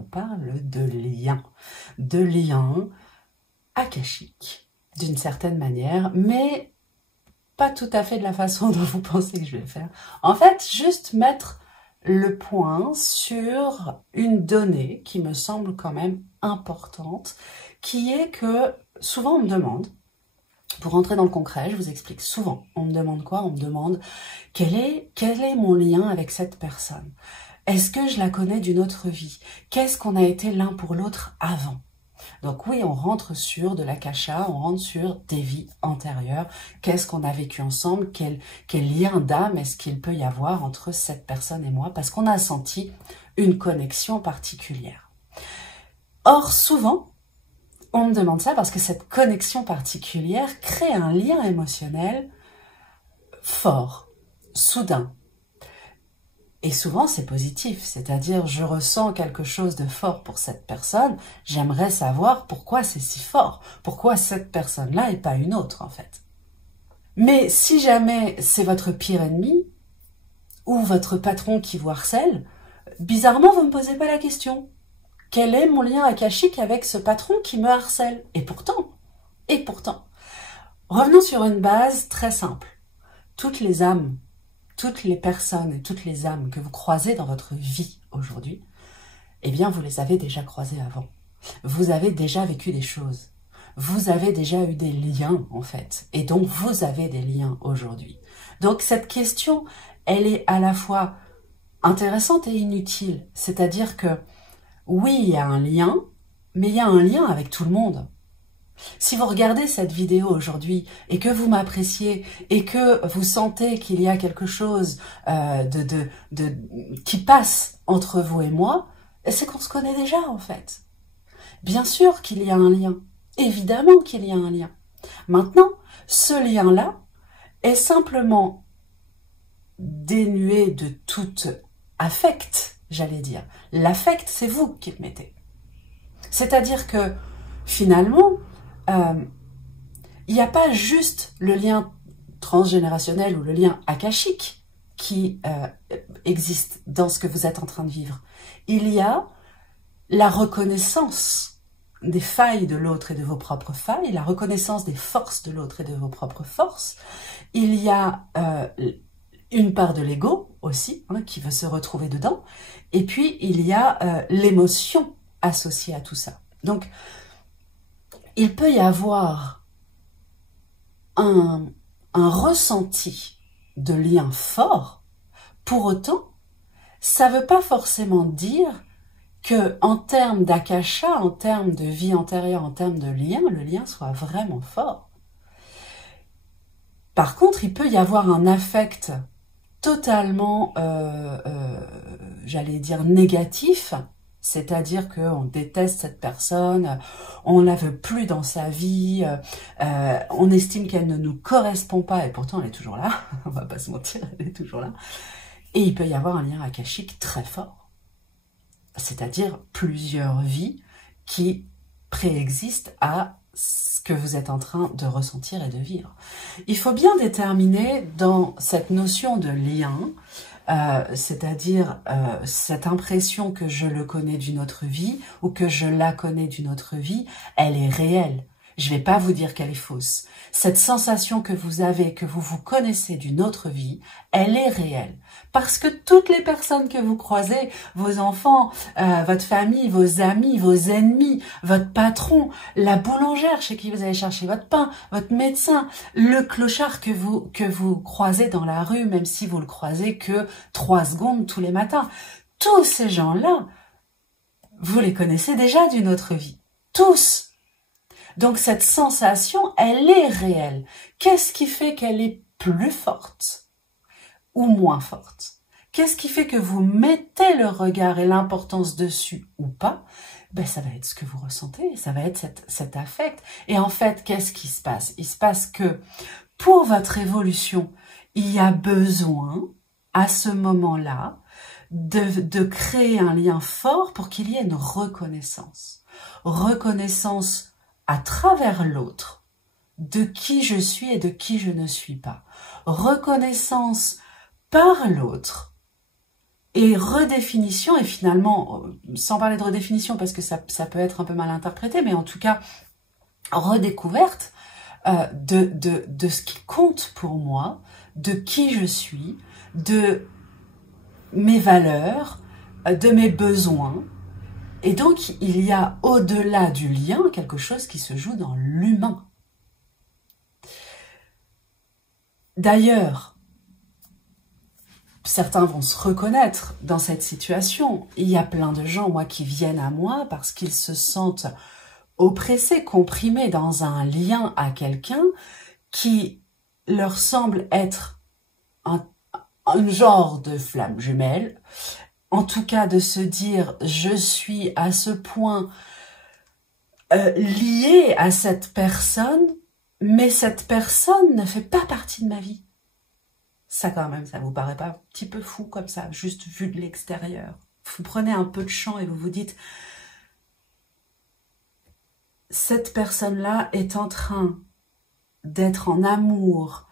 on parle de liens akashiques, d'une certaine manière, mais pas tout à fait de la façon dont vous pensez que je vais le faire. En fait, juste mettre le point sur une donnée qui me semble quand même importante, qui est que souvent on me demande, pour rentrer dans le concret, je vous explique, souvent on me demande quoi? On me demande quel est mon lien avec cette personne? Est-ce que je la connais d'une autre vie? Qu'est-ce qu'on a été l'un pour l'autre avant? Donc oui, on rentre sur de l'akasha, on rentre sur des vies antérieures. Qu'est-ce qu'on a vécu ensemble? Quel lien d'âme est-ce qu'il peut y avoir entre cette personne et moi? Parce qu'on a senti une connexion particulière. Or, souvent, on me demande ça parce que cette connexion particulière crée un lien émotionnel fort, soudain. Et souvent, c'est positif, c'est-à-dire je ressens quelque chose de fort pour cette personne, j'aimerais savoir pourquoi c'est si fort, pourquoi cette personne-là et pas une autre en fait. Mais si jamais c'est votre pire ennemi, ou votre patron qui vous harcèle, bizarrement vous ne me posez pas la question. Quel est mon lien akashique avec ce patron qui me harcèle? Et pourtant, revenons sur une base très simple. Toutes les âmes, toutes les personnes et toutes les âmes que vous croisez dans votre vie aujourd'hui, eh bien, vous les avez déjà croisées avant. Vous avez déjà vécu des choses. Vous avez déjà eu des liens, en fait. Et donc, vous avez des liens aujourd'hui. Donc, cette question, elle est à la fois intéressante et inutile. C'est-à-dire que, oui, il y a un lien, mais il y a un lien avec tout le monde. Si vous regardez cette vidéo aujourd'hui et que vous m'appréciez et que vous sentez qu'il y a quelque chose qui passe entre vous et moi, c'est qu'on se connaît déjà en fait. Bien sûr qu'il y a un lien, évidemment qu'il y a un lien. Maintenant, ce lien-là est simplement dénué de tout affect, j'allais dire. L'affect, c'est vous qui le mettez. C'est-à-dire que finalement, il n'y a pas juste le lien transgénérationnel ou le lien akashique qui existe dans ce que vous êtes en train de vivre. Il y a la reconnaissance des failles de l'autre et de vos propres failles, la reconnaissance des forces de l'autre et de vos propres forces. Il y a une part de l'ego aussi, hein, qui veut se retrouver dedans. Et puis, il y a l'émotion associée à tout ça. Donc, il peut y avoir un ressenti de lien fort. Pour autant, ça ne veut pas forcément dire que, en termes d'akasha, en termes de vie antérieure, en termes de lien, le lien soit vraiment fort. Par contre, il peut y avoir un affect totalement, j'allais dire, négatif, c'est-à-dire qu'on déteste cette personne, on ne la veut plus dans sa vie, on estime qu'elle ne nous correspond pas, et pourtant elle est toujours là, on va pas se mentir, elle est toujours là. Et il peut y avoir un lien akashique très fort, c'est-à-dire plusieurs vies qui préexistent à ce que vous êtes en train de ressentir et de vivre. Il faut bien déterminer dans cette notion de lien, c'est-à-dire cette impression que je le connais d'une autre vie ou que je la connais d'une autre vie, elle est réelle. Je ne vais pas vous dire qu'elle est fausse. Cette sensation que vous avez, que vous vous connaissez d'une autre vie, elle est réelle. Parce que toutes les personnes que vous croisez, vos enfants, votre famille, vos amis, vos ennemis, votre patron, la boulangère chez qui vous allez chercher votre pain, votre médecin, le clochard que vous croisez dans la rue, même si vous le croisez que 3 secondes tous les matins. Tous ces gens-là, vous les connaissez déjà d'une autre vie. Tous. Donc cette sensation, elle est réelle. Qu'est-ce qui fait qu'elle est plus forte ou moins forte? Qu'est-ce qui fait que vous mettez le regard et l'importance dessus ou pas? Ben, ça va être ce que vous ressentez, ça va être cet affect. Et en fait, qu'est-ce qui se passe? Il se passe que pour votre évolution, il y a besoin, à ce moment-là, de créer un lien fort pour qu'il y ait une reconnaissance. Reconnaissance à travers l'autre, de qui je suis et de qui je ne suis pas. Reconnaissance par l'autre Et redéfinition, et finalement, sans parler de redéfinition parce que ça peut être un peu mal interprété, mais en tout cas, redécouverte de ce qui compte pour moi, de qui je suis, de mes valeurs, de mes besoins. Et donc, il y a au-delà du lien quelque chose qui se joue dans l'humain. D'ailleurs, certains vont se reconnaître dans cette situation. Il y a plein de gens, moi, qui viennent à moi parce qu'ils se sentent oppressés, comprimés dans un lien à quelqu'un qui leur semble être un genre de flamme jumelle. En tout cas, de se dire, je suis à ce point lié à cette personne, mais cette personne ne fait pas partie de ma vie. Ça quand même, ça vous paraît pas un petit peu fou comme ça, juste vu de l'extérieur? Vous prenez un peu de champ et vous vous dites, cette personne-là est en train d'être en amour,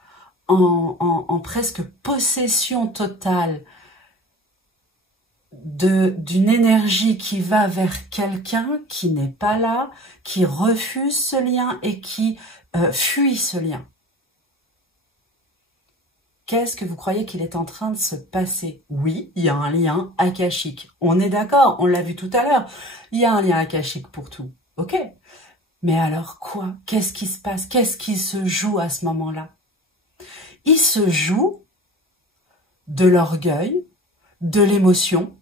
en presque possession totale d'une énergie qui va vers quelqu'un qui n'est pas là, qui refuse ce lien et qui fuit ce lien. Qu'est-ce que vous croyez qu'il est en train de se passer? Oui, il y a un lien akashique. On est d'accord, on l'a vu tout à l'heure. Il y a un lien akashique pour tout. Ok. Mais alors quoi? Qu'est-ce qui se passe? Qu'est-ce qui se joue à ce moment-là? Il se joue de l'orgueil, de l'émotion,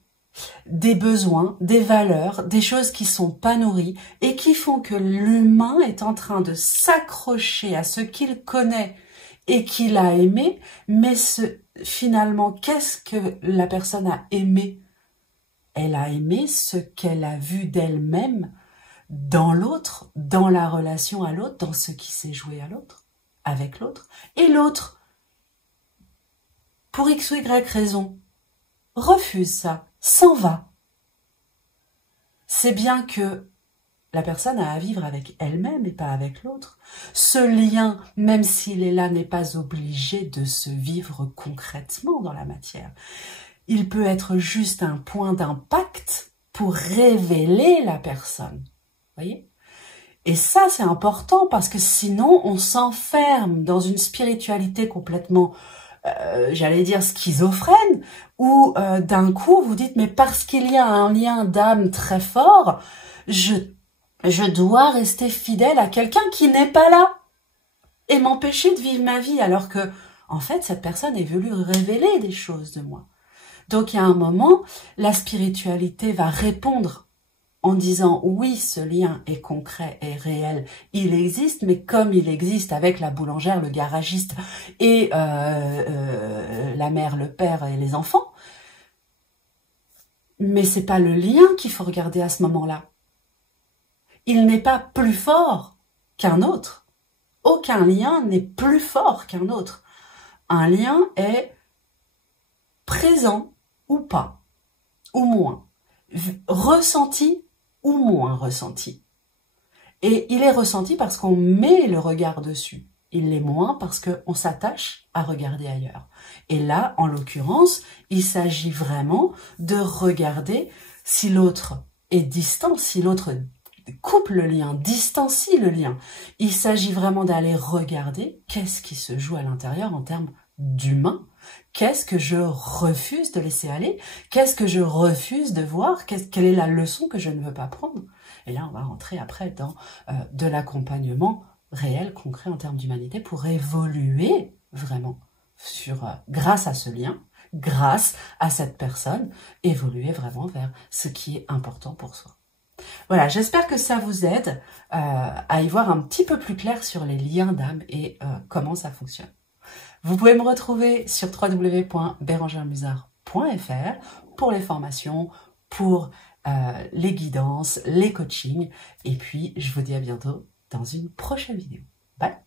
des besoins, des valeurs, des choses qui sont pas nourries et qui font que l'humain est en train de s'accrocher à ce qu'il connaît et qu'il a aimé, mais finalement, qu'est-ce que la personne a aimé? Elle a aimé ce qu'elle a vu d'elle-même dans l'autre, dans la relation à l'autre, dans ce qui s'est joué à l'autre, avec l'autre. Et l'autre, pour X ou Y raison, refuse ça, s'en va. C'est bien que la personne a à vivre avec elle-même et pas avec l'autre. Ce lien, même s'il est là, n'est pas obligé de se vivre concrètement dans la matière. Il peut être juste un point d'impact pour révéler la personne. Voyez? Et ça, c'est important parce que sinon, on s'enferme dans une spiritualité complètement, j'allais dire, schizophrène, où d'un coup, vous dites, mais parce qu'il y a un lien d'âme très fort, je dois rester fidèle à quelqu'un qui n'est pas là et m'empêcher de vivre ma vie, alors que, en fait, cette personne est venue révéler des choses de moi. Donc, il y a un moment, la spiritualité va répondre en disant, oui, ce lien est concret et réel, il existe, mais comme il existe avec la boulangère, le garagiste et la mère, le père et les enfants, mais c'est pas le lien qu'il faut regarder à ce moment-là. Il n'est pas plus fort qu'un autre. Aucun lien n'est plus fort qu'un autre. Un lien est présent ou pas, ou moins, ressenti ou moins ressenti. Et il est ressenti parce qu'on met le regard dessus. Il l'est moins parce qu'on s'attache à regarder ailleurs. Et là, en l'occurrence, il s'agit vraiment de regarder si l'autre est distant, si l'autre coupe le lien, distancie le lien. Il s'agit vraiment d'aller regarder qu'est-ce qui se joue à l'intérieur en termes d'humain. Qu'est-ce que je refuse de laisser aller? Qu'est-ce que je refuse de voir? Quelle est la leçon que je ne veux pas prendre? Et là, on va rentrer après dans de l'accompagnement réel, concret en termes d'humanité pour évoluer vraiment grâce à ce lien, grâce à cette personne, évoluer vraiment vers ce qui est important pour soi. Voilà, j'espère que ça vous aide à y voir un petit peu plus clair sur les liens d'âme et comment ça fonctionne. Vous pouvez me retrouver sur www.berangermusard.fr pour les formations, pour les guidances, les coachings. Et puis, je vous dis à bientôt dans une prochaine vidéo. Bye!